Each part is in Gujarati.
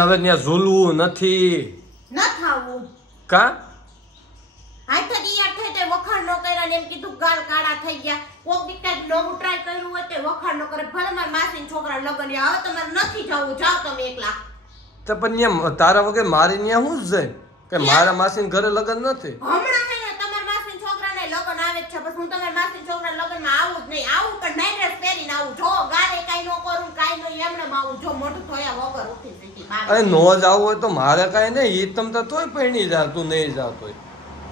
હવે ત્યાં ઝૂલવું નથી ન થાવું કા હાથે તૈયાર થઈ તે વખાણ ન કર્યા ને એમ કીધું ગાલ કાળા થઈ ગયા કોક બી કઈક નવું ટ્રાય કર્યું હોય તે વખાણ ન કરે ભલે મારા માસીના છોકરા લગન હવે તમારે નથી જવું જાઓ તમે એકલા તો પણ ત્યાં તારા વગર મારી ત્યાં શું જ જાય કે મારા માસીના ઘરે લગન નથી હમણાં હે ને તમારા માસીના છોકરાને લગન આવે જ છે બસ હું તમારા માસીના છોકરા લગનમાં આવું જ નહીં આવું પણ નાઈ ડ્રેસ પહેરીને આવું જો ગાલે કાઈ ન કરું કાઈ ન એમણે આવું જો મોઢું ધોયા વગર ઉઠી જતી અરે નો જાવ હોય તો મારે કાંઈ નહીં ઈ તમ તો તોય પૈણી જા તું નહીં જા તોય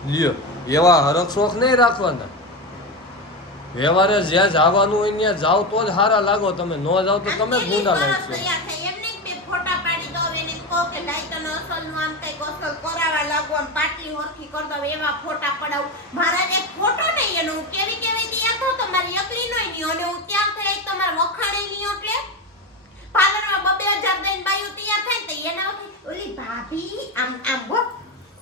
લ્યો એવા હરખ શોખ નહીં રાખવાના વ્યવહારે જ્યાં જવાનું હોય ત્યાં જાવ તો જ હારા લાગો તમે નો જાવ તો તમે ગુંડા લાગશો એમને બે ફોટા પાડી દો એને કહો કે લાઈ તને અસલનું આમ કઈ અસલ કરાવા લાગો આમ પાટલી હોરખી કર દો એવા ફોટા પડાવું મારા એક ફોટો નહીં એનો હું કેવી કેવી દિયા તો તમારી અકલી નોય ની અને હું ત્યાં થઈ તમાર વખાણે ની એટલે પાર્લરમાં 2000 દઈને બાયું તૈયાર થાય તો એના ઓલી ભાભી આમ આમ ગો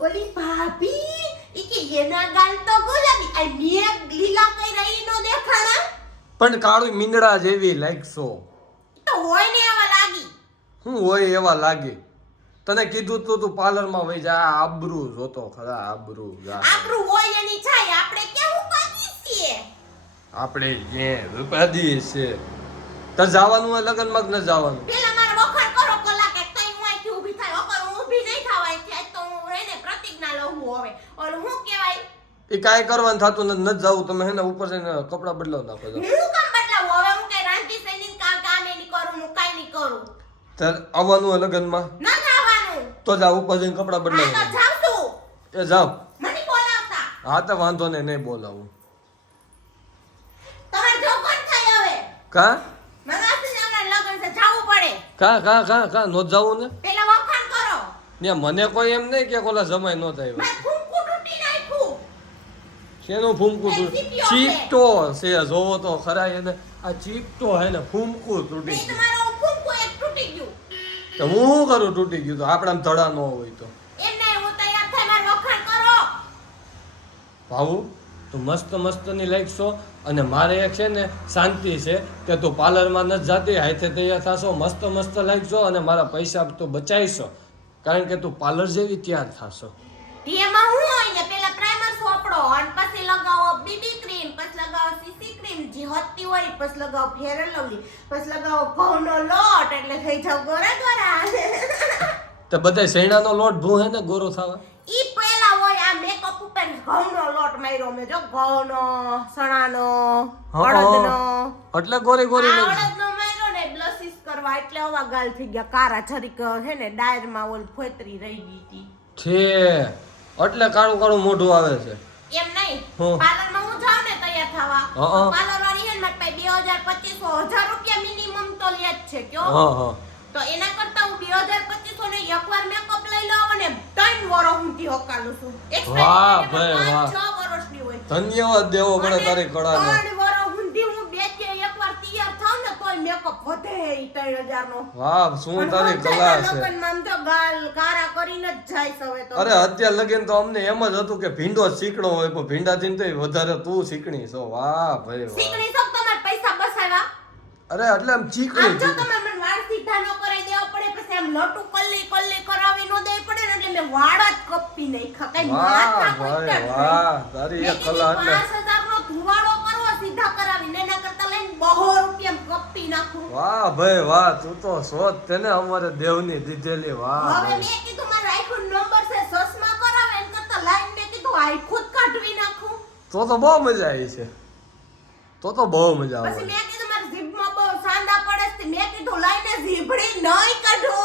ઓલી ભાભી ઈ કે એના ગાલ તો ગુલાબી આ મે લીલા કઈ રહી નો દેખાણા પણ કાળું મીંદડા જેવી લાગશો તો હોય ને આવા લાગી હું હોય એવા લાગે તને કીધું તું પાર્લરમાં વઈ જા આબરૂ જોતો ખરા આબરૂ આપણું હોય એની છાય આપણે કેવું પાકી છીએ આપણે જે રૂપાદી છે તો જવાનું હોય લગનમાં ન જવાનું પેલા મારે વખાણ કરો કલાક એક તઈ હું આથી ઊભી થાય અગર હું ઊભી નહીં થવાય છે તો હું એને પ્રતિજ્ઞા લઉં હવે ઓલું હું કહેવાય એ કાંઈ કરવાનું થતું નથી જવું તમે હેને ઉપર જઈને કપડાં બદલાવ નાખો છો હું કામ બદલાવું હવે હું કઈ રાંધી સૈનિક કામ એની કરું હું કાઈ નહીં કરું ત્યારે આવવાનું હોય લગનમાં ન જવાનું તો જા ઉપર જઈને કપડાં આ તો બદલાવ જાવ તું એ જાવ મને બોલાવતા હા તો વાંધો ને નહીં બોલાવું તમારે જો કોણ થાય હવે કા મારા આસના લગન છે જાવું પડે કા નો જાવું ને પેલા વખાણ કરો ને મને કોઈ એમ નહીં કે કોલા જમાઈ નો થાય મેં ફૂંકું તૂટી નાખ્યું શેનું ફૂમકું ચીપટો છે જોવો તો ખરા એને આ ચીપટો હે ને ફૂમકું તૂટી નહીં ગયું તમારું ફૂંકું એક તૂટી ગયું તો હું શું કરું તૂટી ગયું તો આપણામાં ધડા ન હોય તો એમ નહીં હું તૈયાર થઈ માર વખાણ કરો ભાવું તું મસ્ત ની લાગશો અને મારે એક છે ને શાંતિ છે કે તું પાર્લરમાં નથી જાતી હાથે તૈયાર થશો મસ્ત લાગશો અને મારા પૈસા તું બચાવીશો કારણ કે તું પાર્લર જેવી તૈયાર થશો એમાં હું હોય ને પેલા પ્રાઇમર સોપડો અને પછી લગાવો બીબી ક્રીમ પછી લગાવો સીસી ક્રીમ જે હોતી હોય પછી લગાવો ફેર એન્ડ લવલી પછી લગાવો ઘઉંનો લોટ એટલે થઈ જાવ ગોરા તો બધા શેણાનો લોટ ભૂહે ને ગોરો થવા ઈ પેલા હોય આ મેકઅપ ઉપર ઘઉંનો લોટ માર્યો મે જો ઘઉંનો સણાનો અડદનો એટલે ગોરી અડદનો માર્યો ને બ્લશિસ કરવા એટલે આવા ગાલ થઈ ગયા કારા જરીક હે ને ડાયરમાં ઓલ ફોતરી રહી ગઈ હતી છે એટલે કાળું મોઢું આવે છે એમ નહીં પાર્લરમાં હું જાઉં ને તૈયાર થવા પાર્લર વાળી હે ને મારા પાસે 2000 2500 1000 રૂપિયા મિનિમમ તો લે જ છે કયો તો એના કરતા હું 2000 2500 ને એકવાર મેકઅપ લઈ લઉં અને 3 વર્ષ સુધી હકાલું છું વાહ ભાઈ વાહ 6 વર્ષની હોય ધન્યવાદ દેવો પડે તારી કળાને 3 વર્ષ સુધી હું બે કે એકવાર તૈયાર થાઉં ને તોય મેકઅપ વધે 3000 નો વાહ શું તારી કળા છે લગનમાં તો ગાલ કારા કરીને જ જાય છે હવે તો અરે અત્યાર લગીન તો અમને એમ જ હતું કે ભીંડો શીકણો હોય પણ ભીંડાથી તો વધારે તું શીકણી છો વાહ ભાઈ વાહ શીકણી સબ તમાર પૈસા બસાવ્યા અરે એટલે આમ આમ ચીકણી જો તમે મને વાળ સીધા ન કરાઈ દેવા પડે પછી આમ લટુ કલ્લી કરાવી નો દેવી પડે ને એટલે મેં વાળ જ કપી નાખ્યા કઈ માથા ભાઈ વાહ તારી એક કલા એટલે 5000 નો ધુવાડો કરવો સીધા કરાવીને એના કરતા લઈને 200 રૂપિયા કપી નાખું વાહ ભાઈ વાહ તું તો શોધ તેને અમારે દેવની દીધેલી વાહ હવે મેં કીધું મારો આઈફોન નંબર છે સસમા કરાવે એન કરતા લાઈન મેં કીધું આઈફોન કાઢવી નાખું તો બહુ મજા આવી છે તો બહુ મજા આવે પછી મેં કીધું મારી જીભમાં બહુ સાંદા પડે છે મેં કીધું લાઈને જીભડી નહીં કાઢો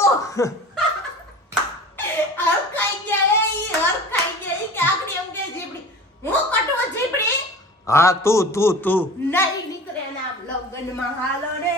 હરખાઈ ગયા ઈ કે આખરી એમ કે જીભડી હું કાઢો જીભડી હા તું નહીં નીકળે નામ લગનમાં હાલો રે